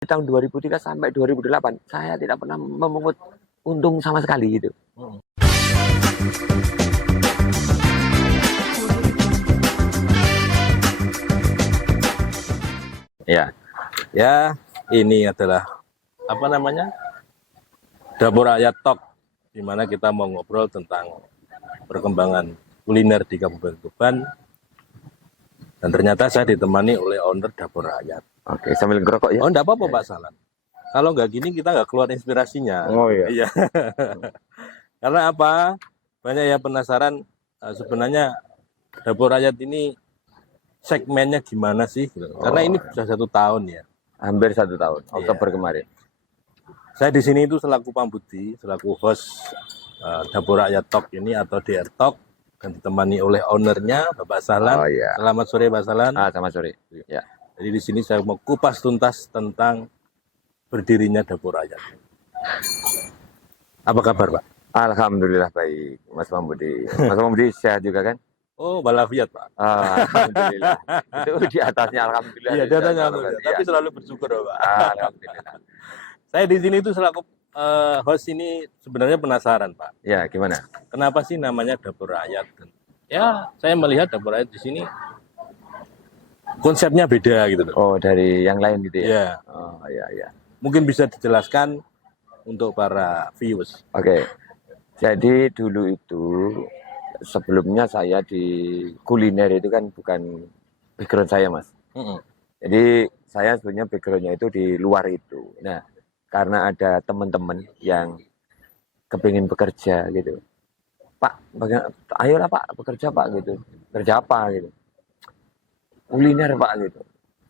Di tahun 2003 sampai 2008 saya tidak pernah memungut untung sama sekali gitu. Ya, ya ini adalah apa namanya Dapur Rakyat Talk, di mana kita mau ngobrol tentang perkembangan kuliner di Kabupaten Tuban. Dan ternyata saya ditemani oleh owner Dapur Rakyat. Oke, sambil ngerokok ya. Oh, enggak apa-apa Pak Salan. Kalau nggak gini kita nggak keluar inspirasinya. Oh iya. Iya. Karena apa? Banyak yang penasaran sebenarnya Dapur Rakyat ini segmennya gimana sih? Karena ini sudah 1 tahun ya. Hampir 1 tahun, Oktober kemarin. Saya di sini itu selaku pambudi, selaku host Dapur Rakyat Talk ini atau DR Talk, dan ditemani oleh ownernya Bapak Salan. Oh iya. Selamat sore Pak Salan. Selamat sore. Ya. Jadi di sini saya mau kupas tuntas tentang berdirinya Dapur Rakyat. Apa kabar Pak? Alhamdulillah baik, Mas Pambudi. Mas Pambudi sehat juga kan? Oh, walafiat Pak. Alhamdulillah. Itu di atasnya alhamdulillah. Iya, di atasnya alhamdulillah. Tapi selalu bersyukur Pak. Alhamdulillah. Saya di sini itu selaku host ini sebenarnya penasaran Pak. Ya, gimana? Kenapa sih namanya Dapur Rakyat? Ya, saya melihat Dapur Rakyat di sini konsepnya beda gitu loh. Oh, dari yang lain gitu ya? Iya. Oh, iya, iya. Mungkin bisa dijelaskan untuk para viewers. Oke. Jadi dulu itu sebelumnya saya di kuliner itu kan bukan background saya, Mas. Jadi saya sebenarnya backgroundnya itu di luar itu. Nah, karena ada teman-teman yang kepingin bekerja gitu. Pak, ayolah Pak, bekerja Pak gitu. Kerja apa gitu. Kuliner Pak gitu.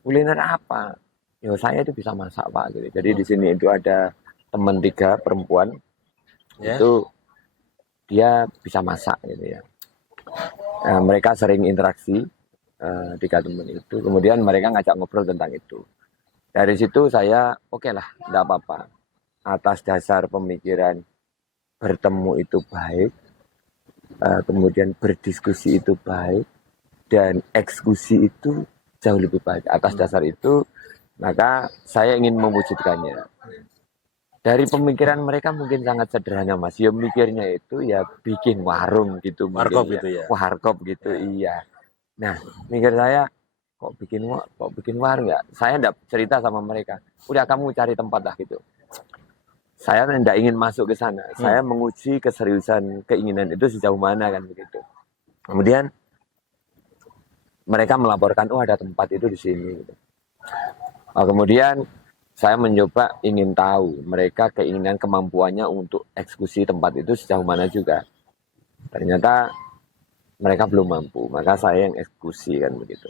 Kuliner apa? Ya saya itu bisa masak Pak gitu. Jadi di sini itu ada teman 3 perempuan. Ya. Itu dia bisa masak gitu ya. Nah, mereka sering interaksi 3 teman itu. Kemudian mereka ngajak ngobrol tentang itu. Dari situ saya oke lah, enggak apa-apa. Atas dasar pemikiran bertemu itu baik, kemudian berdiskusi itu baik, dan eksekusi itu jauh lebih baik. Atas dasar itu, maka saya ingin mewujudkannya. Dari pemikiran mereka mungkin sangat sederhana, Mas. Ya mikirnya itu ya bikin warung gitu. Warkop mungkin gitu ya? Warkop gitu, iya. Nah, mikir saya, kok bikin warung ya? Saya enggak cerita sama mereka. Udah kamu cari tempat lah gitu. Saya tidak ingin masuk ke sana. Saya menguji keseriusan keinginan itu sejauh mana kan begitu. Kemudian mereka melaporkan, oh ada tempat itu di sini. Gitu. Kemudian saya mencoba ingin tahu mereka keinginan kemampuannya untuk eksekusi tempat itu sejauh mana juga. Ternyata mereka belum mampu, maka saya yang eksekusi kan begitu.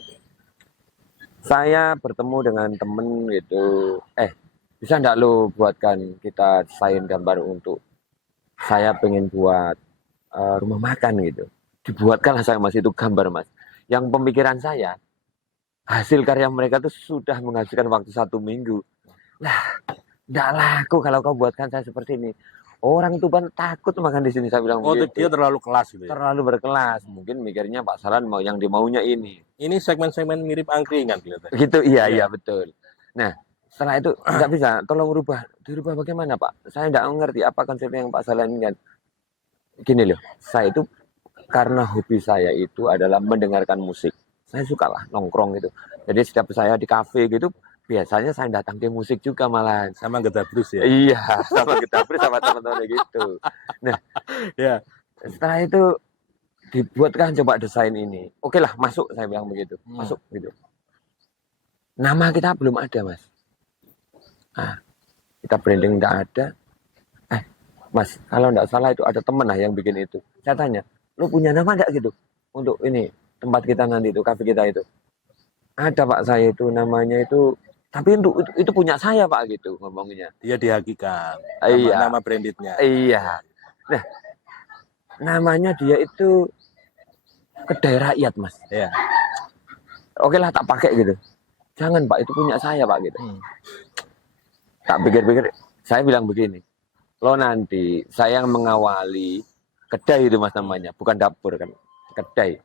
Saya bertemu dengan temen gitu, bisa enggak lo buatkan kita desain gambar untuk saya pengen buat rumah makan gitu. Dibuatkanlah saya Mas itu gambar Mas. Yang pemikiran saya, hasil karya mereka tuh sudah menghasilkan waktu 1 minggu. Lah, enggak laku kalau kau buatkan saya seperti ini. Orang Tuban takut makan di sini, saya bilang Oh, begitu. dia terlalu kelas gitu ya? Terlalu berkelas. Mungkin mikirnya Pak Salan mau yang dimaunya ini. Ini segmen-segmen mirip angkringan kelihatan. Gitu, iya, betul. Nah, setelah itu enggak bisa, tolong dirubah bagaimana Pak? Saya enggak mengerti apa konsepnya yang Pak Salan inginkan. Gini loh, saya itu karena hobi saya itu adalah mendengarkan musik. Saya sukalah nongkrong gitu. Jadi setiap saya di kafe gitu, biasanya saya datang ke musik juga malah. Sama Getabrus ya? Iya, sama Getabrus sama teman-teman gitu. Nah, ya. Setelah itu dibuatkan coba desain ini. Oke lah, masuk saya bilang begitu. Masuk gitu. Nama kita belum ada, Mas. Kita branding enggak ada. Mas, kalau enggak salah itu ada teman lah yang bikin itu. Saya tanya, lu punya nama enggak gitu? Untuk ini, tempat kita nanti itu, kafe kita itu. Ada Pak, saya itu namanya itu, tapi itu punya saya Pak gitu ngomongnya. Dia dihakikan. Iya. Nama brandednya. Iya. Nah, namanya dia itu Kedai Rakyat Mas. Iya. Oke lah tak pakai gitu. Jangan Pak, itu punya saya Pak gitu. Tak pikir-pikir, saya bilang begini. Lo nanti saya yang mengawali kedai itu Mas namanya, bukan dapur kan, kedai.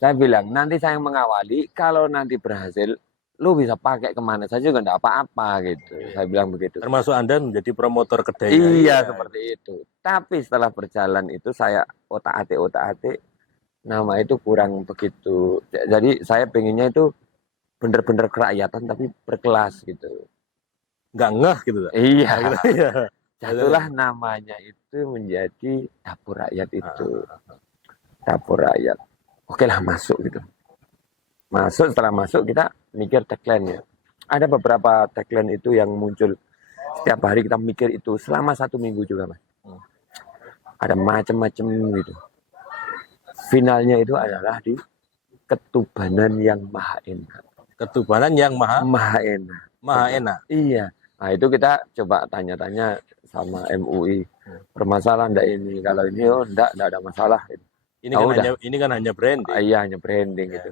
Saya bilang nanti saya yang mengawali, kalau nanti berhasil lu bisa pakai kemana saja juga enggak apa-apa gitu. Saya bilang begitu. Termasuk Anda menjadi promotor kedainya. Iya, seperti itu. Tapi setelah berjalan itu saya otak-atik nama itu kurang begitu. Jadi saya pengennya itu bener-bener kerakyatan tapi berkelas gitu. Nggak ngeh gitu. Iya. Gitu, iya. Jatuhlah namanya itu menjadi dapur rakyat itu. Dapur rakyat. Oke lah masuk gitu. Masuk, setelah masuk kita mikir tagline-nya. Ada beberapa tagline itu yang muncul setiap hari kita mikir itu selama 1 minggu juga Mas. Ada macam-macam gitu. Finalnya itu adalah di ketubanan yang maha enak. Ketubanan yang Maha enak. maha enak. Iya. Nah itu kita coba tanya-tanya sama MUI. Permasalahan enggak ini? Kalau ini oh enggak ada masalah. Ini kan ini kan hanya branding. Iya, hanya branding gitu.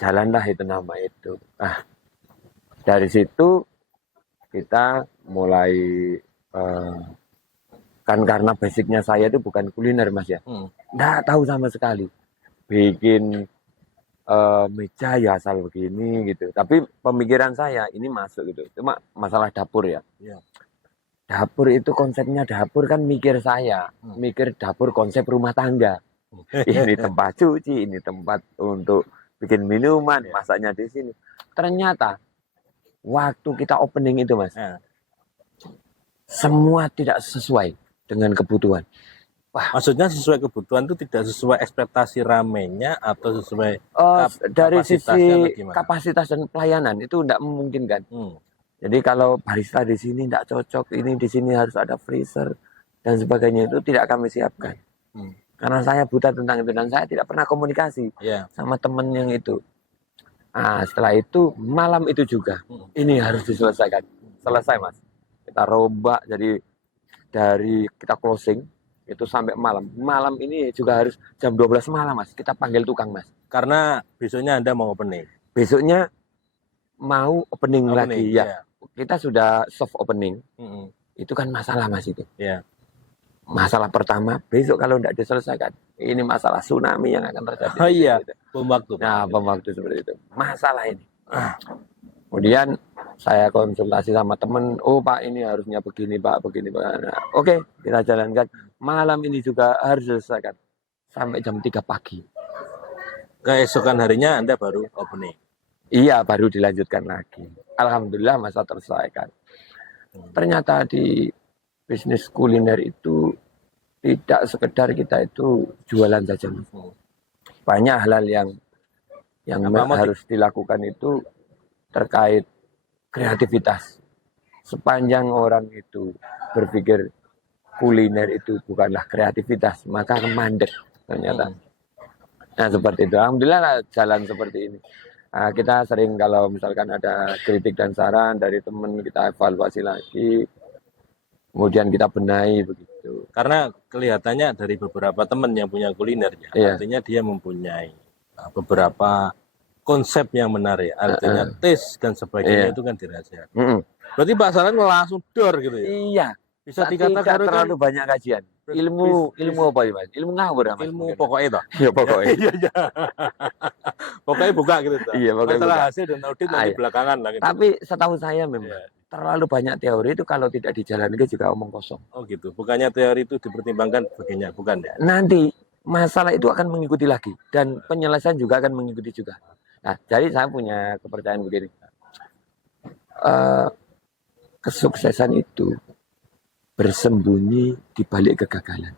Jalanlah itu nama itu. Nah, dari situ kita mulai kan karena basicnya saya itu bukan kuliner Mas ya. Nggak tahu sama sekali. Bikin meja ya asal begini gitu. Tapi pemikiran saya ini masuk gitu. Cuma masalah dapur ya. Dapur itu konsepnya dapur kan mikir saya. Mikir dapur konsep rumah tangga. Ini tempat cuci, ini tempat untuk bikin minuman, masaknya di sini. Ternyata waktu kita opening itu Mas, semua tidak sesuai dengan kebutuhan. Wah, maksudnya sesuai kebutuhan itu tidak sesuai ekspektasi ramenya atau sesuai dari sisi kapasitas dan pelayanan itu tidak memungkinkan. Jadi kalau barista di sini tidak cocok, ini di sini harus ada freezer dan sebagainya itu tidak kami siapkan. Karena saya buta tentang itu dan saya tidak pernah komunikasi sama temen yang itu. Nah, setelah itu malam itu juga ini harus diselesaikan. Selesai Mas. Kita rombak jadi dari kita closing itu sampai malam. Malam ini juga harus jam 12 malam Mas. Kita panggil tukang Mas. Karena besoknya Anda mau opening. Besoknya mau opening lagi ya. Kita sudah soft opening. Itu kan masalah Mas itu. Masalah pertama, besok kalau tidak diselesaikan, ini masalah tsunami yang akan terjadi. Oh iya, bom waktu. Nah, bom waktu seperti itu. Masalah ini. Kemudian saya konsultasi sama teman, oh Pak ini harusnya begini Pak, begini Pak. Nah, oke, kita jalankan. Malam ini juga harus diselesaikan. Sampai jam 3 pagi. Keesokan harinya Anda baru opening. Iya, baru dilanjutkan lagi. Alhamdulillah masa terselesaikan. Ternyata di bisnis kuliner itu tidak sekedar kita itu jualan saja. Banyak hal yang harus dilakukan itu terkait kreativitas. Sepanjang orang itu berpikir kuliner itu bukanlah kreativitas, maka mandek ternyata. Nah seperti itu. Alhamdulillah jalan seperti ini. Nah, kita sering kalau misalkan ada kritik dan saran dari teman kita evaluasi lagi. Kemudian kita benahi begitu. Karena kelihatannya dari beberapa teman yang punya kuliner, artinya dia mempunyai beberapa konsep yang menarik. Artinya taste dan sebagainya itu kan dirahasiakan. Berarti Pak Salan langsung dor gitu ya? Iya. Bisa dikatakan terlalu banyak kajian. Ilmu apa ya Mas? Ilmu ngawur Mas. Ilmu pokoknya itu. Iya pokoknya. Iya. Pokoknya buka gitu. Iya pokoknya masalah buka. hasil dan audit nanti belakangan lah gitu. Tapi setahu saya memang terlalu banyak teori itu kalau tidak dijalankan juga omong kosong. Oh gitu. Bukannya teori itu dipertimbangkan sebagainya, bukan ya? Nanti masalah itu akan mengikuti lagi dan penyelesaian juga akan mengikuti juga. Nah, jadi saya punya kepercayaan begini. Kesuksesan itu bersembunyi di balik kegagalan.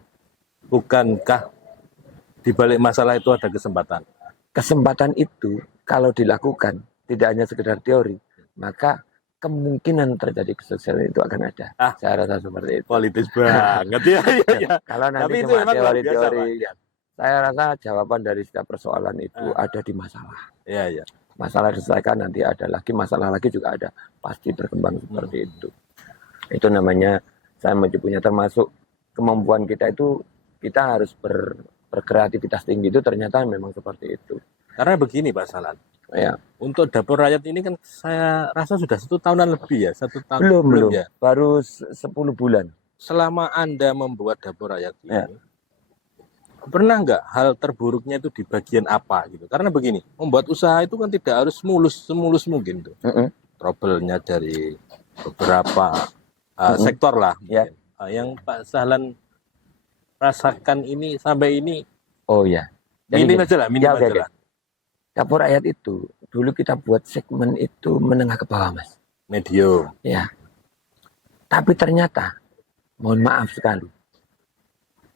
Bukankah di balik masalah itu ada kesempatan? Kesempatan itu kalau dilakukan tidak hanya sekedar teori, maka kemungkinan terjadi kesuksesan itu akan ada. Saya rasa seperti itu. Politis banget ya. Kalau nanti cuma teori-teori, saya rasa jawaban dari setiap persoalan itu ada di masalah. Iya. Masalah diselesaikan nanti ada lagi, masalah lagi juga ada. Pasti berkembang seperti itu. Itu namanya saya punya termasuk kemampuan kita itu kita harus berkreativitas tinggi itu ternyata memang seperti itu. Karena begini Pak Salan. Ya. Untuk dapur rakyat ini kan saya rasa sudah 1 tahunan lebih ya, 1 tahun belum ya. Baru 10 bulan. Selama Anda membuat dapur rakyat ini, pernah nggak hal terburuknya itu di bagian apa gitu? Karena begini, membuat usaha itu kan tidak harus semulus mungkin tuh. Mm-mm. Trouble-nya dari beberapa Mm-mm. sektor lah Ya. mungkin. Yang Pak Sahlan rasakan ini sampai ini Oh ya. Jadi minim gini. aja lah, minim Ya, oke, aja oke. lah. Dapur rakyat itu dulu kita buat segmen itu menengah ke bawah, Mas. Medium. Ya. Tapi ternyata, mohon maaf sekali,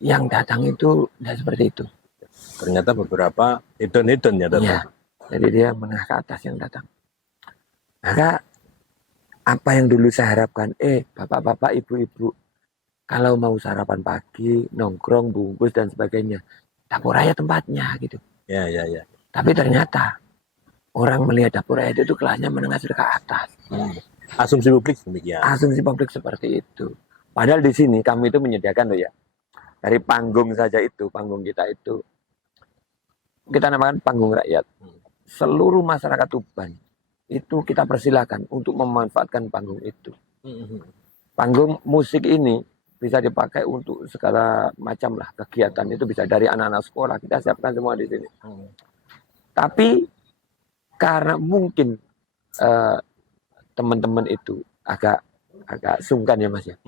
yang datang itu tidak seperti itu. Ternyata beberapa hedon-hedon ya datang. Iya. Jadi dia menengah ke atas yang datang. Maka apa yang dulu saya harapkan, bapak-bapak, ibu-ibu, kalau mau sarapan pagi, nongkrong, bungkus dan sebagainya, dapur rakyat tempatnya gitu. Ya, ya, ya. Tapi ternyata orang melihat dapur rakyat itu kelasnya menengah sudah ke atas. Asumsi publik demikian. Asumsi publik seperti itu. Padahal di sini kami itu menyediakan loh ya. Dari panggung saja itu, panggung kita itu, kita namakan panggung rakyat. Seluruh masyarakat Tuban itu kita persilahkan untuk memanfaatkan panggung itu. Panggung musik ini bisa dipakai untuk segala macam lah kegiatan, itu bisa dari anak-anak sekolah, kita siapkan semua di sini. Tapi karena mungkin teman-teman itu agak sungkan ya Mas ya.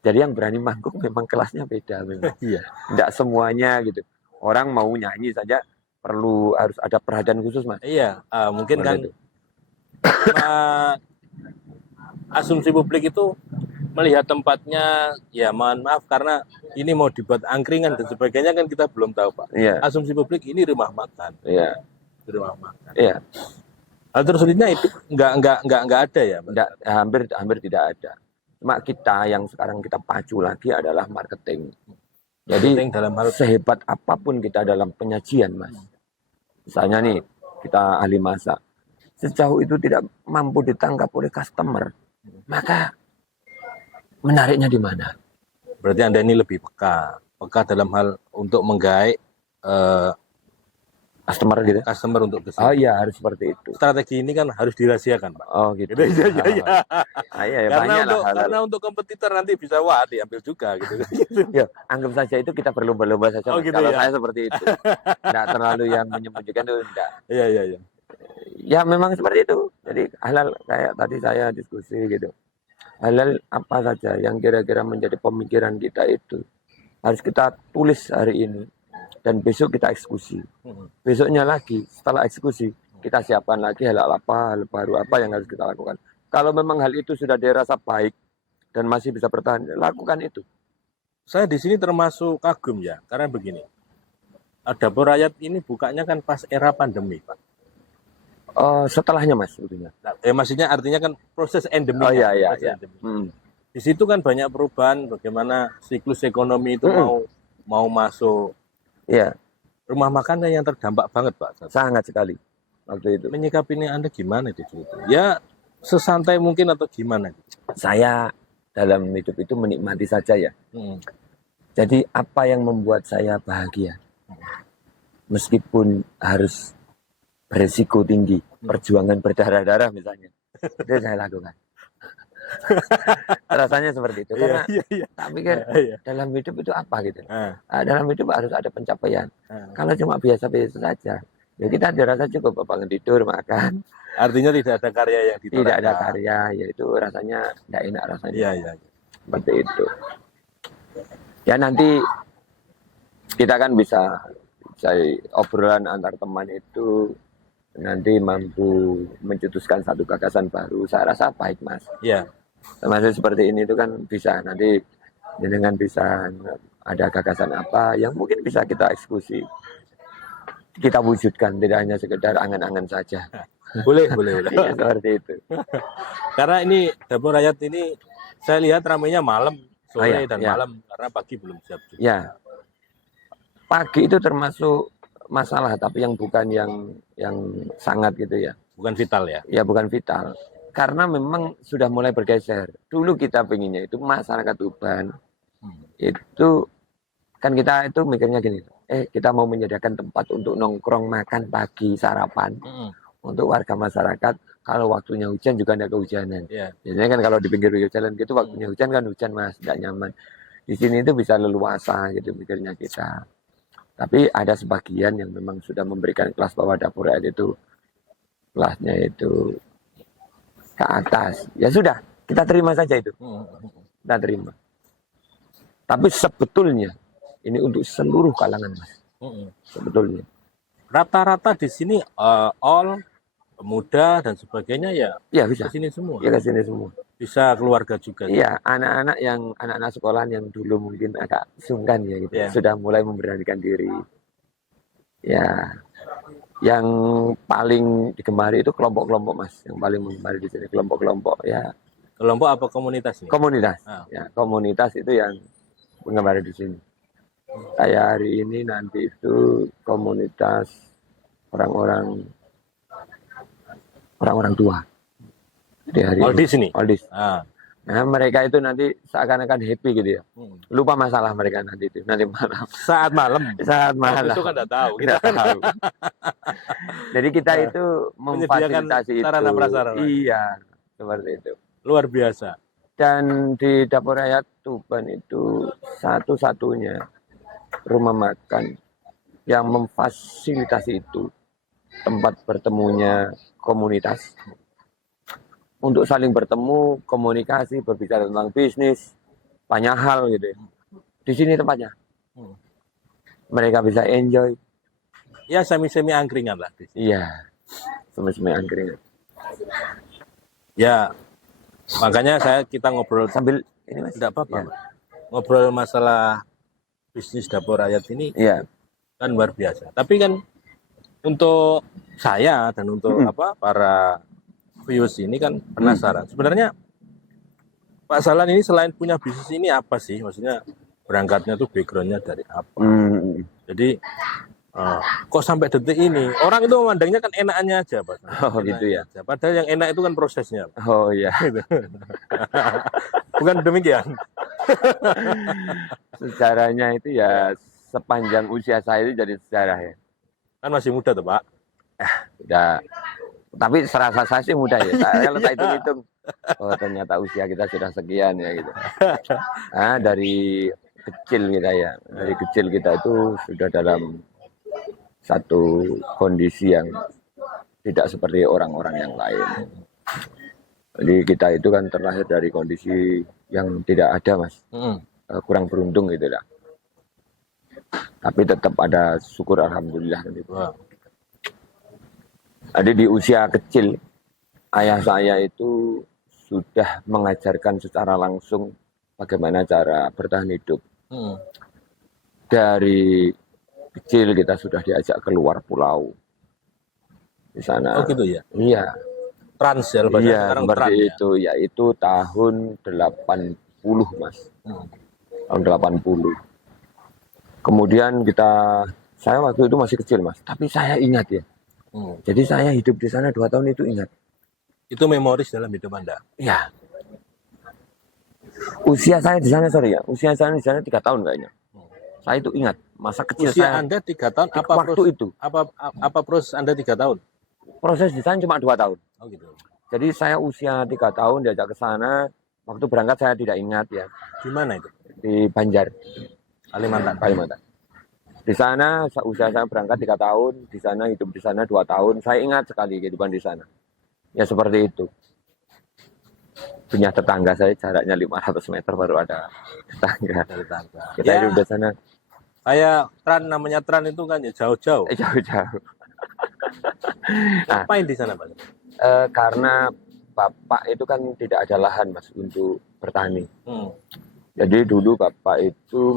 Jadi yang berani manggung memang kelasnya beda memang. Iya. Tidak semuanya gitu. Orang mau nyanyi saja harus ada perhatian khusus Mas. Iya, mungkin kan Itu. Asumsi publik itu melihat tempatnya, ya mohon maaf karena ini mau dibuat angkringan dan sebagainya kan kita belum tahu Pak. Iya. Asumsi publik ini rumah makan. Iya. Rumah makan. Iya. Hal tersulitnya itu nggak ada ya, Pak? Tidak, hampir tidak ada. Cuma kita yang sekarang kita pacu lagi adalah marketing. Jadi Marketing dalam hal sehebat apapun kita dalam penyajian, Mas. Misalnya nih, kita ahli masak. Sejauh itu tidak mampu ditangkap oleh customer, maka menariknya di mana? berarti Anda ini lebih peka dalam hal untuk menggait Customer gitu. customer untuk kesini. Oh iya, harus seperti itu. Strategi ini kan harus dirahasiakan, Pak. Oh gitu. Iya. Iya, Karena untuk kompetitor nanti bisa wah diambil juga gitu. Ya, anggap saja itu kita berlomba-lomba saja. Oh, Mas. gitu Kalau ya? saya seperti itu. Tidak terlalu yang menyembunyikan itu tidak. Iya. Ya memang seperti itu. Jadi halal kayak tadi saya diskusi gitu. Halal apa saja yang kira-kira menjadi pemikiran kita itu harus kita tulis hari ini dan besok kita eksekusi. Besoknya lagi setelah eksekusi kita siapkan lagi hal baru apa yang harus kita lakukan. Kalau memang hal itu sudah dirasa baik dan masih bisa bertahan, lakukan itu. Saya di sini termasuk kagum ya, karena begini. Dapur Rakyat ini bukanya kan pas era pandemi, Pak. Setelahnya Mas sebetulnya. Maksudnya artinya kan proses endemi. Oh iya. Di situ kan banyak perubahan bagaimana siklus ekonomi itu mau masuk. Iya. Rumah makan yang terdampak banget, Pak. Sangat sekali waktu itu. Menyikapinya Anda gimana itu? Ya sesantai mungkin atau gimana? Saya dalam hidup itu menikmati saja ya. Jadi apa yang membuat saya bahagia, meskipun harus beresiko tinggi, perjuangan berdarah-darah misalnya, itu saya lakukan. Rasanya seperti itu karena tak pikir dalam hidup itu apa gitu. Dalam hidup harus ada pencapaian. Kalau cuma biasa-biasa saja, ya kita dirasa cukup bangun tidur, makan. Artinya tidak ada karya yang ditorehkan. Tidak ada karya, yaitu rasanya tidak enak rasanya. Iya. Seperti itu. Ya nanti kita kan bisa obrolan antar teman itu nanti mampu mencetuskan satu gagasan baru. Saya rasa baik Mas. Iya. Termasuk seperti ini itu kan bisa nanti dengan bisa ada gagasan apa yang mungkin bisa kita eksekusi, kita wujudkan, tidak hanya sekedar angan-angan saja. Boleh. Ya, seperti itu. Karena ini Dapur Rakyat ini saya lihat ramainya malam, sore dan ya. malam karena pagi belum siap juga. Ya. Pagi itu termasuk masalah tapi yang bukan yang sangat gitu ya. Bukan vital ya. Ya bukan vital. Karena memang sudah mulai bergeser. Dulu kita pengennya itu masyarakat Tuban itu kan kita itu mikirnya gini, kita mau menyediakan tempat untuk nongkrong makan pagi sarapan untuk warga masyarakat. Kalau waktunya hujan juga tidak kehujanan. Biasanya kan kalau di pinggir-pinggir jalan gitu waktunya hujan kan hujan Mas, tidak nyaman. Di sini itu bisa leluasa gitu mikirnya kita. Tapi ada sebagian yang memang sudah memberikan kelas bahwa dapur rakyat itu kelasnya itu ke atas. Ya sudah, kita terima saja itu. Kita terima. Tapi sebetulnya ini untuk seluruh kalangan, Mas. Sebetulnya. Rata-rata di sini all pemuda dan sebagainya ya Ya bisa. ke sini semua. Ya ke sini semua. Bisa keluarga juga. Iya, anak-anak sekolahan yang dulu mungkin agak sungkan ya gitu. Ya. Sudah mulai memberanikan diri. Ya. Yang paling digemari itu kelompok-kelompok, Mas. Yang paling menggemari di sini kelompok-kelompok ya. Kelompok apa komunitas ini? Komunitas. Ah. Ya, komunitas itu yang menggemari di sini. Kayak hari ini nanti itu komunitas orang-orang tua. Di hari All di sini. Oldis. Ah. Nah, mereka itu nanti seakan-akan happy gitu ya. Lupa masalah mereka nanti itu. Nanti malam. Saat malam. Saat malam. Itu kan tidak tahu. Tidak tahu. Jadi kita itu memfasilitasi itu. Sarana prasarana. Iya, seperti itu. Luar biasa. Dan di dapur rakyat Tuban itu satu-satunya rumah makan yang memfasilitasi itu tempat bertemunya komunitas untuk saling bertemu, komunikasi, berbicara tentang bisnis, banyak hal gitu ya. Di sini tempatnya. Mereka bisa enjoy. Ya semi-semi angkringan lah. Iya, semi-semi angkringan. Ya, makanya kita ngobrol Sambil ini Mas. tidak apa-apa. Ya. Ngobrol masalah bisnis dapur rakyat ini Iya. kan luar biasa. Tapi kan untuk saya dan untuk para viewers ini kan penasaran. Sebenarnya Pak Sahlan ini selain punya bisnis ini apa sih? Maksudnya berangkatnya tuh backgroundnya dari apa? Jadi kok sampai detik ini orang itu memandangnya kan enaknya aja, Pak. Oh gitu ya. Aja. Padahal yang enak itu kan prosesnya. Oh iya. Bukan demikian. Sejarahnya itu ya sepanjang usia saya itu jadi sejarah ya. Kan masih muda tuh, Pak. Udah. Tapi serasa saya sih muda ya. Kalau saya hitung-hitung, oh ternyata usia kita sudah sekian ya gitu. Nah, dari kecil kita ya, dari kecil kita itu sudah dalam satu kondisi yang tidak seperti orang-orang yang lain. Jadi kita itu kan terlahir dari kondisi yang tidak ada, Mas. Kurang beruntung gitu lah. Tapi tetap ada syukur alhamdulillah gitu. Jadi di usia kecil ayah saya itu sudah mengajarkan secara langsung bagaimana cara bertahan hidup. Dari kecil kita sudah diajak keluar pulau di sana. Oh gitu ya? Iya. Trans ya, Iya, seperti itu. Ya. Yaitu tahun 80, Mas. Tahun 80. Kemudian saya waktu itu masih kecil, Mas. Tapi saya ingat ya. Jadi saya hidup di sana 2 tahun itu ingat. Itu memoris dalam hidup Anda? Iya. Usia saya di sana, usia saya di sana 3 tahun kayaknya. Saya itu ingat masa kecil usia saya. Anda 3 tahun. Apa waktu itu? Apa proses Anda 3 tahun? Proses di sana cuma 2 tahun. Oh gitu. Jadi saya usia 3 tahun diajak ke sana. Waktu berangkat saya tidak ingat ya. Di mana itu? Di Banjar, Kalimantan. Di sana usia saya berangkat 3 tahun, di sana hidup di sana 2 tahun. Saya ingat sekali kehidupan di sana. Ya seperti itu. Punya tetangga saya jaraknya 500 meter baru ada tetangga. Kita hidup di sana. Namanya Tran itu kan ya jauh-jauh. Jauh-jauh. Ngapain di sana, Pak? Karena Bapak itu kan tidak ada lahan, Mas, untuk bertani. Jadi dulu Bapak itu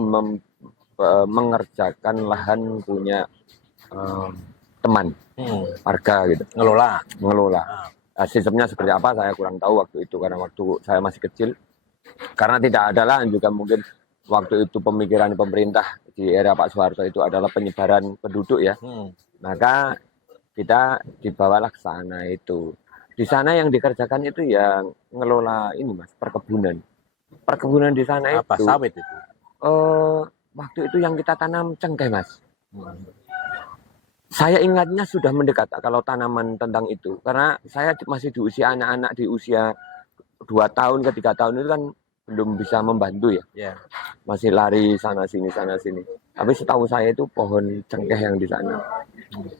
mengerjakan lahan punya teman, warga gitu. Ngelola. Sistemnya seperti apa saya kurang tahu waktu itu karena waktu saya masih kecil. Karena tidak ada lahan juga mungkin waktu itu pemikiran pemerintah di era Pak Soeharto itu adalah penyebaran penduduk ya. Maka kita dibawalah ke sana itu. Di sana yang dikerjakan itu yang ngelola ini, Mas, perkebunan. Perkebunan di sana apa, itu. Sawit itu? Waktu itu yang kita tanam cengkeh, Mas. Saya ingatnya sudah mendekat kalau tanaman tentang itu. Karena saya masih di usia anak-anak, di usia 2 tahun ke 3 tahun itu kan belum bisa membantu ya. Masih lari sana sini. Tapi setahu saya itu pohon cengkeh yang di sana.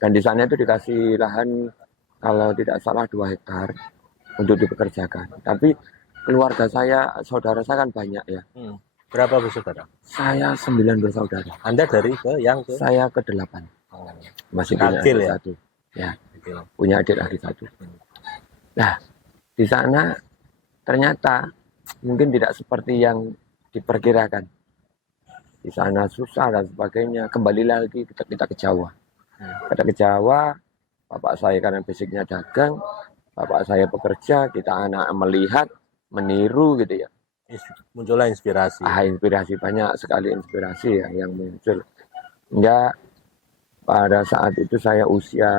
Dan di sana itu dikasih lahan kalau tidak salah 2 hektar untuk dipekerjakan. Tapi keluarga saya, saudara saya kan banyak ya. Berapa bersaudara? Saya 9 bersaudara. Anda dari ke yang ke? Saya ke-8. Oh, Masih punya Kakil adik ya? satu. Ya, gitu. punya adik lagi satu. Nah, di sana ternyata mungkin tidak seperti yang diperkirakan. Di sana susah dan sebagainya. Kembali lagi kita ke Jawa. Kita ke Jawa, bapak saya karena basicnya dagang, bapak saya pekerja, kita anak melihat, meniru gitu ya. Muncullah inspirasi. Inspirasi, banyak sekali inspirasi ya yang muncul. Enggak, pada saat itu saya usia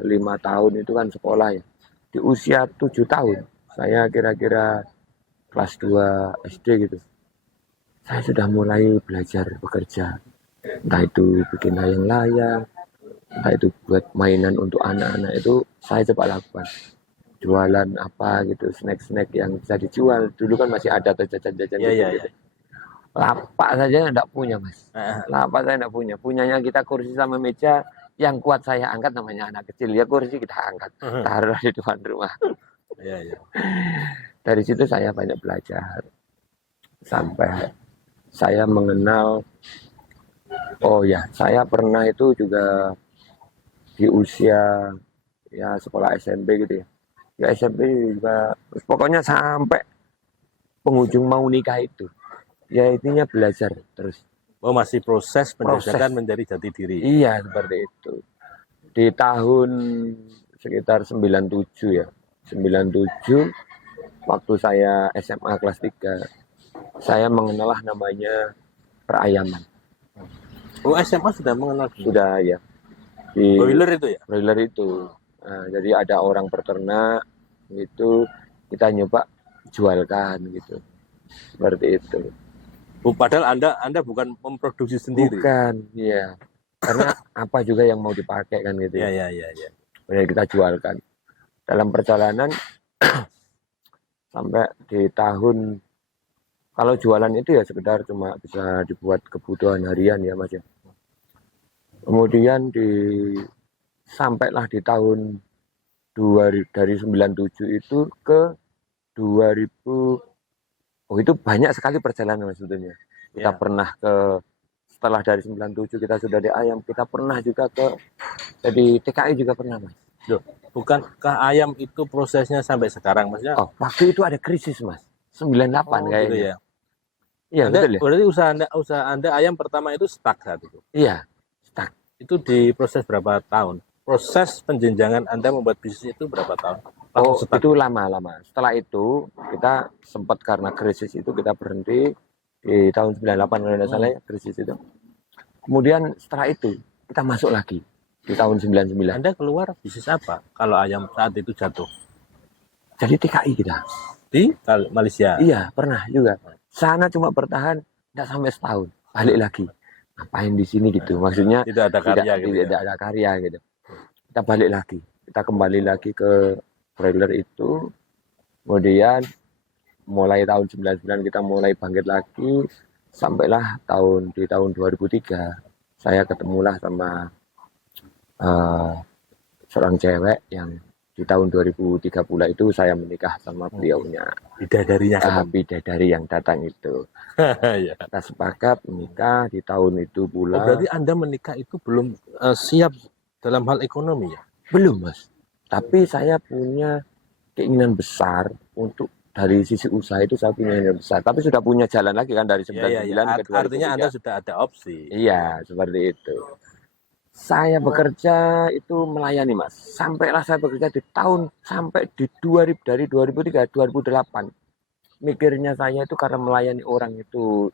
5 tahun itu kan sekolah ya. Di usia 7 tahun, saya kira-kira kelas 2 SD gitu. Saya sudah mulai belajar bekerja. Entah itu bikin layang-layang, entah itu buat mainan untuk anak-anak, itu saya coba lakukan. Jualan apa gitu, snack-snack yang bisa dijual. Dulu kan masih ada jajan-jajan gitu. Lapak saja enggak punya, Mas. Lapak saya enggak punya. Punyanya kita kursi sama meja, yang kuat saya angkat namanya anak kecil. Ya kursi kita angkat, taruh di depan rumah. Dari situ saya banyak belajar. Sampai saya mengenal, oh ya, saya pernah itu juga di usia ya sekolah SMP gitu ya. Ya SMP juga, pokoknya sampai penghujung mau nikah itu. Ya intinya belajar terus. Oh, masih proses penjajakan menjadi jati diri. Iya, seperti itu. Di tahun sekitar 97 ya. 97 waktu saya SMA kelas 3. Saya mengenal namanya perayaman. Oh, SMA sudah mengenal? Sudah ya. Di broiler itu ya? Broiler itu. Nah, jadi ada orang peternak gitu, kita nyoba jualkan gitu. Seperti itu. Padahal Anda bukan memproduksi sendiri. Bukan, iya. Karena apa juga yang mau dipakai kan gitu. Iya. Jadi kita jualkan. Dalam perjalanan sampai di tahun, kalau jualan itu ya sekedar cuma bisa dibuat kebutuhan harian ya Mas ya. Kemudian sampailah di tahun dari 97 itu ke 2000. Oh itu banyak sekali perjalanan Mas sebetulnya. Kita pernah setelah dari 97 kita sudah di ayam, kita pernah juga jadi TKI juga pernah Mas. Loh, bukankah ayam itu prosesnya sampai sekarang Masnya? Oh, waktu itu ada krisis Mas. 98 kayaknya. Gitu ya. Iya, betul ya. Berarti usaha Anda ayam pertama itu stuck saat itu. Iya, stuck. Itu di proses berapa tahun? Proses penjenjangan Anda membuat bisnis itu berapa tahun? Itu lama. Setelah itu kita sempat karena krisis itu kita berhenti di tahun 98 kalau tidak salah ya, krisis itu. Kemudian setelah itu kita masuk lagi di tahun 99. Anda keluar bisnis apa kalau ayam saat itu jatuh? Jadi TKI kita. Di Malaysia? Iya, pernah juga. Sana cuma bertahan tidak sampai setahun. Balik lagi. Ngapain di sini gitu. Maksudnya tidak ada karya tidak ada karya gitu. Kita balik lagi. Kita kembali lagi ke broiler itu. Kemudian mulai tahun 99 kita mulai bangkit lagi. Sampailah di tahun 2003 saya ketemulah sama seorang cewek yang di tahun 2003 pula itu saya menikah sama beliaunya. Bidadari yang datang itu. Kita sepakat menikah di tahun itu pula. Berarti Anda menikah itu belum siap dalam hal ekonomi ya? Belum Mas. Tapi saya punya keinginan besar untuk dari sisi usaha itu saya punya keinginan besar. Tapi sudah punya jalan lagi kan dari 99 ke 2003. Artinya Anda sudah ada opsi. Iya, seperti itu. Saya bekerja itu melayani Mas. Sampailah saya bekerja sampai di 2000 dari 2003 2008. Mikirnya saya itu karena melayani orang itu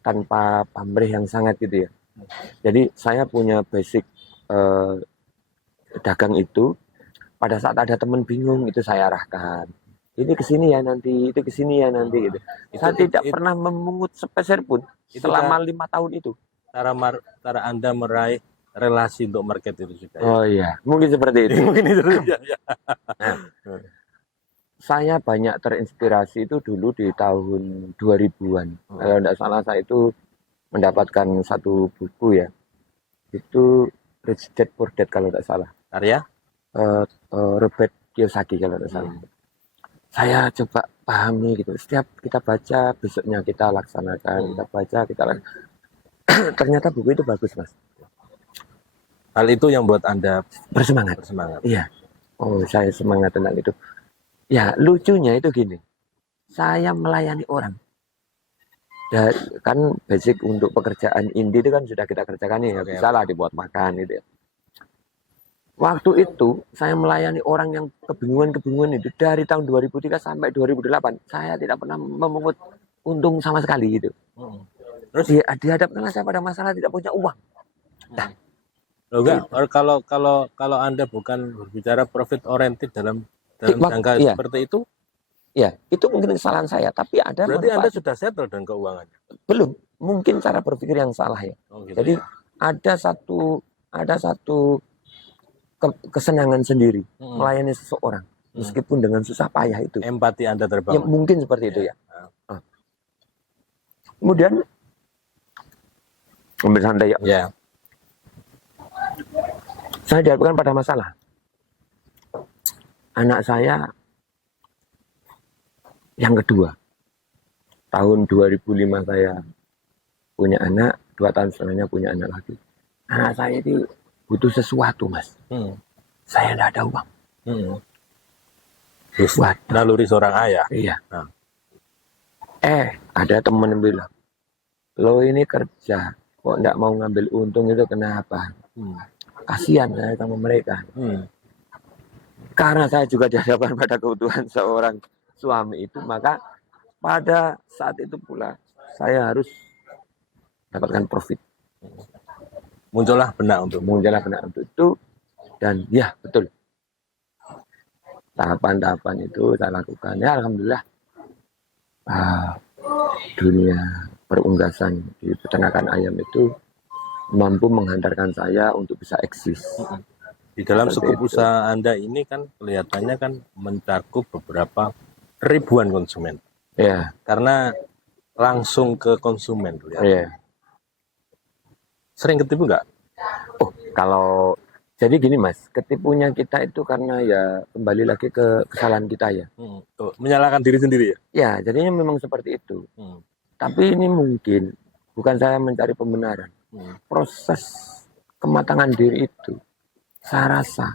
tanpa pamrih yang sangat gitu ya. Jadi saya punya basic dagang itu. Pada saat ada teman bingung itu saya arahkan. Ini kesini ya nanti, itu kesini ya nanti gitu. Saya tidak pernah memungut sepeser pun selama 5 tahun itu. Cara Anda meraih relasi untuk market itu juga. Oh iya, mungkin seperti itu. Mungkin itu ya. Nah, saya banyak terinspirasi itu dulu di tahun 2000-an. Kalau tidak salah saya itu mendapatkan satu buku ya, itu Rich Dad Poor Dad kalau tidak salah, Karya? Robert Kiyosaki kalau tidak salah. Saya coba pahami gitu, setiap kita baca besoknya kita laksanakan, kita baca kita ternyata buku itu bagus mas, Hal itu yang buat Anda bersemangat. bersemangat. Iya, oh saya semangat tentang itu. Ya lucunya itu gini, saya melayani orang. Dan kan basic untuk pekerjaan indie itu kan sudah kita kerjakan ya, Oke. bisa lah dibuat makan gitu ya. Waktu itu saya melayani orang yang kebingungan itu dari tahun 2003 sampai 2008. Saya tidak pernah memungut untung sama sekali gitu. Terus Dihadapkan saya pada masalah tidak punya uang. loh enggak, kalau Anda bukan berbicara profit oriented dalam jangka Iya. seperti itu, Ya, itu mungkin kesalahan saya, tapi ada berarti Anda manfaat. sudah settle dengan keuangannya. Belum, mungkin cara berpikir yang salah ya. Oh, gitu Jadi ya. ada satu kesenangan sendiri Hmm. melayani seseorang meskipun dengan susah payah itu. Empati Anda Ya terbangun. mungkin seperti itu ya. Kemudian ambil santai ya. Ya. Saya dihadapkan pada masalah. Anak saya yang kedua, tahun 2005 saya punya anak, 2 tahun setelahnya punya anak lagi. Anak saya itu butuh sesuatu mas. Saya tidak ada uang. Buat naluri seorang ayah. Iya. Nah. Ada teman yang bilang, lo ini kerja, kok tidak mau ngambil untung itu kenapa? Kasihan saya sama mereka. Karena saya juga dihadapkan pada kebutuhan seorang suami itu, maka pada saat itu pula saya harus dapatkan profit. Muncullah benak untuk itu, dan ya betul. Tahapan-tahapan itu saya lakukan. Ya alhamdulillah dunia perunggasan di peternakan ayam itu mampu menghantarkan saya untuk bisa eksis. Di dalam Seperti skup itu. usaha Anda ini kan kelihatannya kan mencakup beberapa ribuan konsumen. Ya, Karena langsung ke konsumen kelihatan. ya. Sering ketipu nggak? Oh, kalau jadi gini mas, ketipunya kita itu karena ya kembali lagi ke kesalahan kita ya. Menyalahkan diri sendiri ya? Ya, jadinya memang seperti itu. Tapi ini mungkin bukan saya mencari pembenaran. Proses kematangan diri itu, saya rasa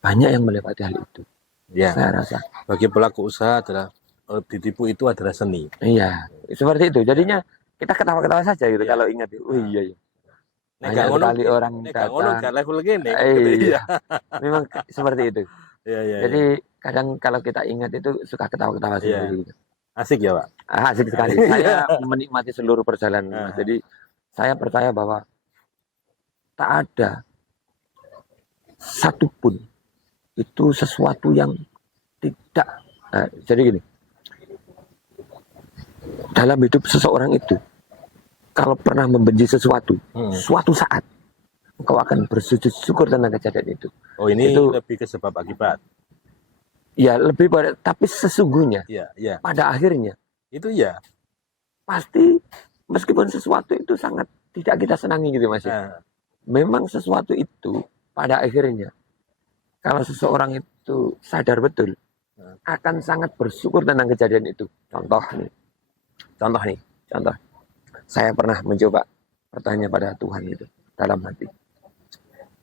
banyak yang melewati hal itu. Ya. Saya rasa. Bagi pelaku usaha adalah ditipu itu adalah seni. Iya, seperti itu. Jadinya kita ketawa-ketawa saja gitu kalau ingat. Oh iya ya. Banyak sekali orang datang. Level gini. Iya. Memang seperti itu. Iya. Jadi kadang kalau kita ingat itu suka ketawa-ketawa sendiri. Asik ya Pak? Asik sekali. Saya menikmati seluruh perjalanan. Jadi saya percaya bahwa tak ada satupun itu sesuatu yang tidak. Jadi gini, dalam hidup seseorang itu, kalau pernah membenci sesuatu, suatu saat engkau akan bersujud syukur tentang kejadian itu. Oh ini itu, lebih ke sebab akibat. Ya lebih pada, tapi sesungguhnya Iya. pada akhirnya itu ya pasti meskipun sesuatu itu sangat tidak kita senangi gitu mas. Memang sesuatu itu pada akhirnya kalau seseorang itu sadar betul akan sangat bersyukur tentang kejadian itu. Contoh. Saya pernah mencoba bertanya pada Tuhan itu dalam hati.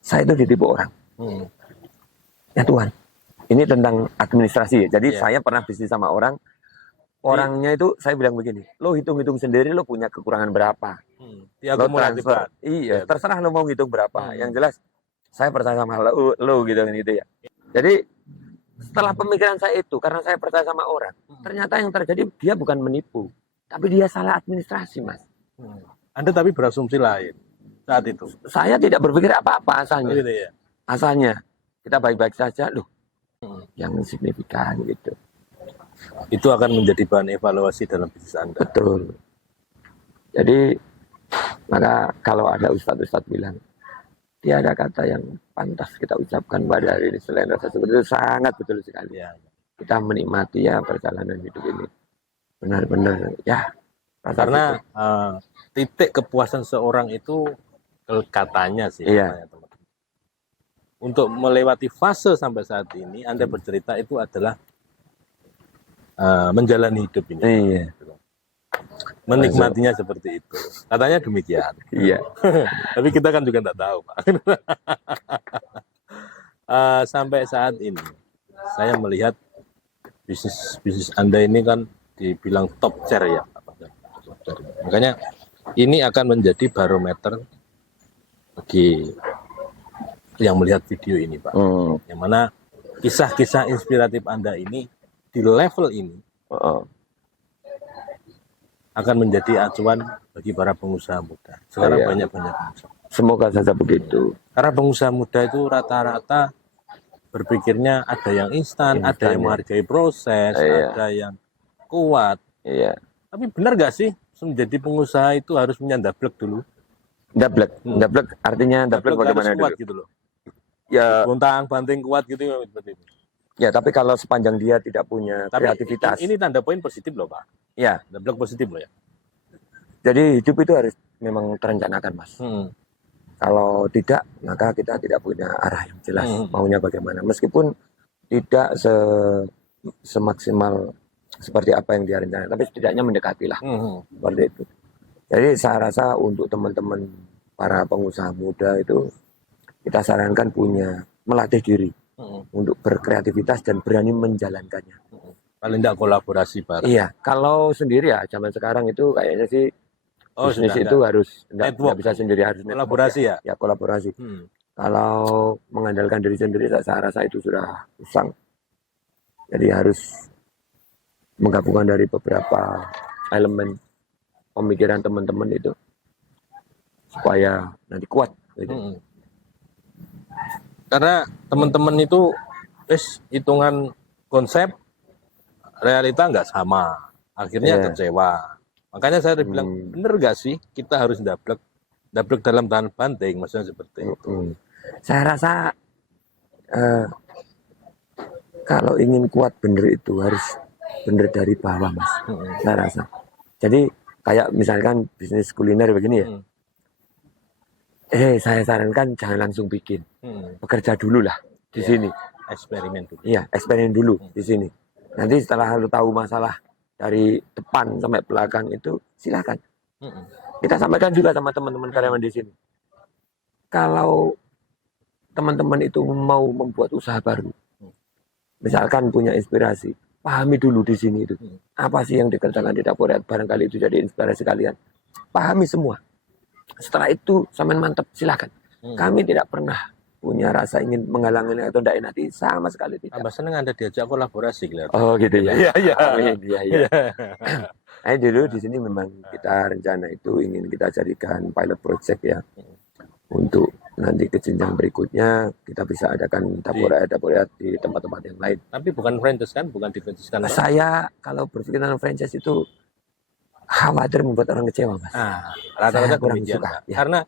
Saya itu ditipu orang. Ya Tuhan, ini tentang administrasi ya. Jadi saya pernah bisnis sama orang. Orangnya itu saya bilang begini, lo hitung-hitung sendiri lo punya kekurangan berapa. Lo transfer. Iya, terserah lo mau hitung berapa. Yang jelas saya percaya sama lo gitu ya. Jadi setelah pemikiran saya itu, karena saya percaya sama orang, ternyata yang terjadi dia bukan menipu, tapi dia salah administrasi mas. Anda tapi berasumsi lain saat itu. Saya tidak berpikir apa-apa asalnya. Gitu ya? Asalnya kita baik-baik saja, loh. Yang signifikan gitu. Itu akan menjadi bahan evaluasi dalam bisnis Anda. Betul. Jadi maka kalau ada ustadz bilang tiada kata yang pantas kita ucapkan pada hari ini selain rasa syukur, itu sangat betul sekali. Ya. Kita menikmati ya perjalanan hidup ini. Benar-benar ya. Karena titik kepuasan seorang itu katanya sih, Iya. katanya teman-teman. Untuk melewati fase sampai saat ini, Anda bercerita itu adalah menjalani hidup ini. Iya. Menikmatinya seperti itu. Katanya demikian. Iya. Tapi kita kan juga tidak tahu, Pak. Sampai saat ini, saya melihat bisnis Anda ini kan dibilang top chair ya. Makanya ini akan menjadi barometer bagi yang melihat video ini, Pak. Yang mana kisah-kisah inspiratif Anda ini di level ini akan menjadi acuan bagi para pengusaha muda. Sekarang banyak-banyak pengusaha. Semoga saja begitu. Karena pengusaha muda itu rata-rata berpikirnya ada yang instan, ada yang menghargai proses, ada yang kuat. Iya. Tapi benar nggak sih menjadi pengusaha itu harus menyandablek dulu? Dablek artinya dablek bagaimana kuat dulu? Gitu loh. Ya, bontang banting kuat gitu seperti itu. Ya, tapi kalau sepanjang dia tidak punya kreativitas. Ini tanda poin positif loh, Pak. Ya. Dablek positif loh ya. Jadi hidup itu harus memang terencanakan, Mas. Kalau tidak, maka kita tidak punya arah yang jelas maunya bagaimana. Meskipun tidak semaksimal seperti apa yang dia rencanakan, tapi setidaknya mendekati lah. Seperti itu. Jadi saya rasa untuk teman-teman para pengusaha muda itu kita sarankan melatih diri untuk berkreativitas dan berani menjalankannya. Paling tidak kolaborasi bareng. Iya, kalau sendiri ya zaman sekarang itu kayaknya sih bisnis itu harus nggak bisa sendiri, harus kolaborasi ya. Ya kolaborasi. Kalau mengandalkan diri sendiri saya rasa itu sudah usang. Jadi harus menggabungkan dari beberapa elemen pemikiran teman-teman itu supaya nanti kuat. Gitu. Karena teman-teman itu hitungan konsep realita nggak sama, akhirnya kecewa. Makanya saya bilang bener nggak sih kita harus dablek dalam tahan banting, maksudnya seperti itu. Saya rasa kalau ingin kuat bener itu harus bener dari bawah, Mas. Saya rasa. Jadi kayak misalkan bisnis kuliner begini ya. Saya sarankan jangan langsung bikin. Bekerja dulu lah di sini. Eksperimen dulu. Iya, eksperimen dulu di sini. Nanti setelah lu tahu masalah dari depan sampai belakang itu, silakan. Kita sampaikan juga sama teman-teman karyawan di sini. Kalau teman-teman itu mau membuat usaha baru, misalkan punya inspirasi, pahami dulu di sini itu. Apa sih yang dikerjakan di dapur, barangkali itu jadi inspirasi kalian. Pahami semua. Setelah itu sampean mantap, silakan. Kami tidak pernah punya rasa ingin menghalangi atau tidak enak, sama sekali tidak. Tambah seneng Anda diajak kolaborasi kelihatan. Oh gitu ya. Iya. Amin. Iya. Dulu di sini memang kita rencana itu ingin kita jadikan pilot project ya. Untuk nanti ke jenjang berikutnya kita bisa adakan dapur di tempat-tempat yang lain. Tapi bukan franchise kan, bukan di-franchise kan? Saya kalau berpikir tentang franchise itu khawatir membuat orang kecewa, Mas. Rata-rata kurang suka. Ya. Karena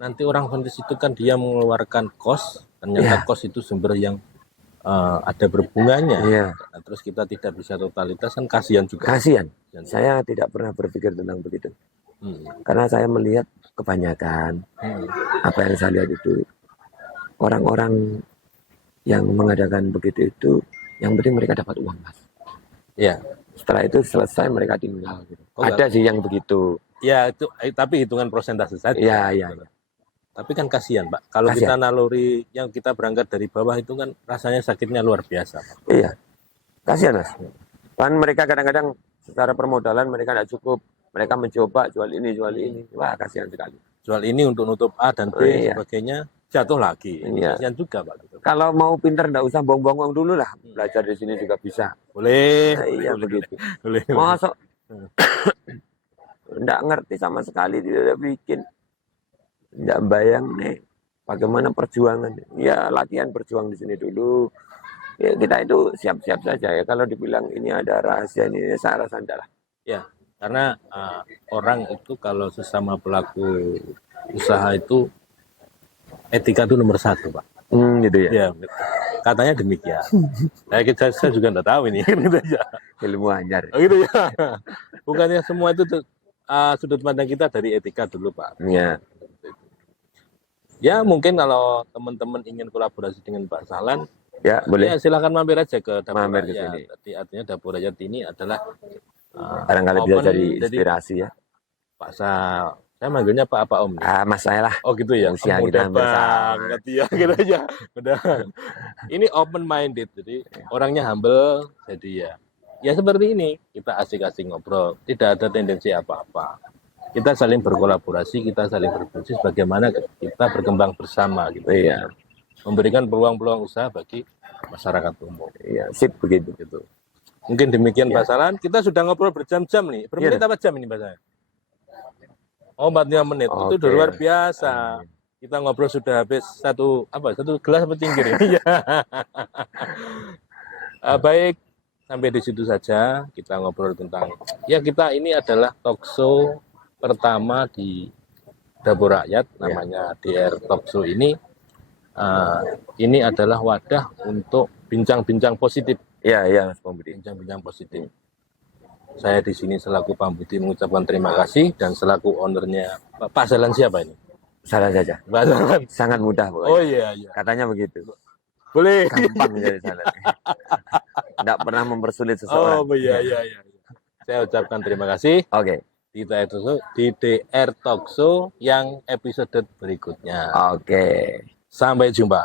nanti orang franchise itu kan dia mengeluarkan kos, ternyata kos itu sumber yang ada berhubungannya. Nah, terus kita tidak bisa totalitas kan kasihan juga. Kasihan. Saya tidak pernah berpikir tentang begitu. Karena saya melihat kebanyakan apa yang saya lihat itu orang-orang yang mengadakan begitu itu yang penting mereka dapat uang, Mas. Iya. Setelah itu selesai mereka tinggal. Gitu. Ada sih yang begitu. Ya itu, tapi hitungan persentase saja. Iya. Tapi kan kasihan, Pak. Kalau kita naluri yang kita berangkat dari bawah itu kan rasanya sakitnya luar biasa, Pak. Iya. Kasihan, Mas. Kan mereka kadang-kadang secara permodalan mereka tidak cukup. Mereka mencoba jual ini. Wah, kasihan sekali. Jual ini untuk nutup A dan B sebagainya, jatuh lagi. Kasihan juga, Pak. Gitu. Kalau mau pinter tidak usah buang-buang uang dulu lah. Belajar di sini juga bisa. Boleh. Iya, begitu. Boleh. Masuk. Tidak ngerti sama sekali, tidak bikin. Tidak bayang nih bagaimana perjuangan. Ya latihan berjuang di sini dulu. Ya kita itu siap-siap saja ya. Kalau dibilang ini ada rahasia ini, saya rasa tidak lah. Ya, karena orang itu kalau sesama pelaku usaha itu etika itu nomor 1, Pak. Gitu ya. Ya, katanya demikian. Saya juga tidak tahu ini. Gitu aja. Ilmu anyar. Oh, gitu ya. Bukannya semua itu sudut pandang kita dari etika dulu, Pak. Ya, Ya mungkin kalau teman-teman ingin kolaborasi dengan Pak Sahlan, ya boleh. ya silakan mampir aja ke Dapur Mampir ke Rakyat. sini. Jadi artinya Dapur Rakyat ini adalah Barangkali bisa open, jadi jadi inspirasi ya. Pak saya manggilnya Pak apa Om? Mas saya lah. Oh gitu ya. Usia Oh, kita mudah hampir sama. banget ya gitu aja. Mudah. Ini open minded, jadi orangnya humble, jadi ya seperti ini. Kita asik-asik ngobrol, tidak ada tendensi apa-apa. Kita saling berkolaborasi, kita saling berfungsi bagaimana kita berkembang bersama gitu. Iya. Memberikan peluang-peluang usaha bagi masyarakat umum. Iya, sip begitu. Gitu. Mungkin demikian Iya. Pak Sahlan. Kita sudah ngobrol berjam-jam nih. Bermenit Iya. apa jam ini Pak Sahlan? Oh, 45 menit. Itu udah Oke. luar biasa. Kita ngobrol sudah habis satu gelas apa cingkir ya? Iya. Baik, sampai di situ saja kita ngobrol tentang kita ini adalah talk show pertama di Dapur Rakyat, namanya DR Talk Show ini. Ini adalah wadah untuk bincang-bincang positif. Iya, Mas Pembudi. Bincang-bincang positif. Saya di sini selaku Pambudi mengucapkan terima kasih, dan selaku ownernya Pak Sahlan siapa ini? Salah saja. Pak Sahlan. Sangat mudah pokoknya. Oh iya. Katanya begitu. Boleh. Gampang jadi Sahlan. Nggak pernah mempersulit seseorang. Oh iya. Saya ucapkan terima kasih Oke. di DR Talk Show yang episode berikutnya. Oke. Sampai jumpa.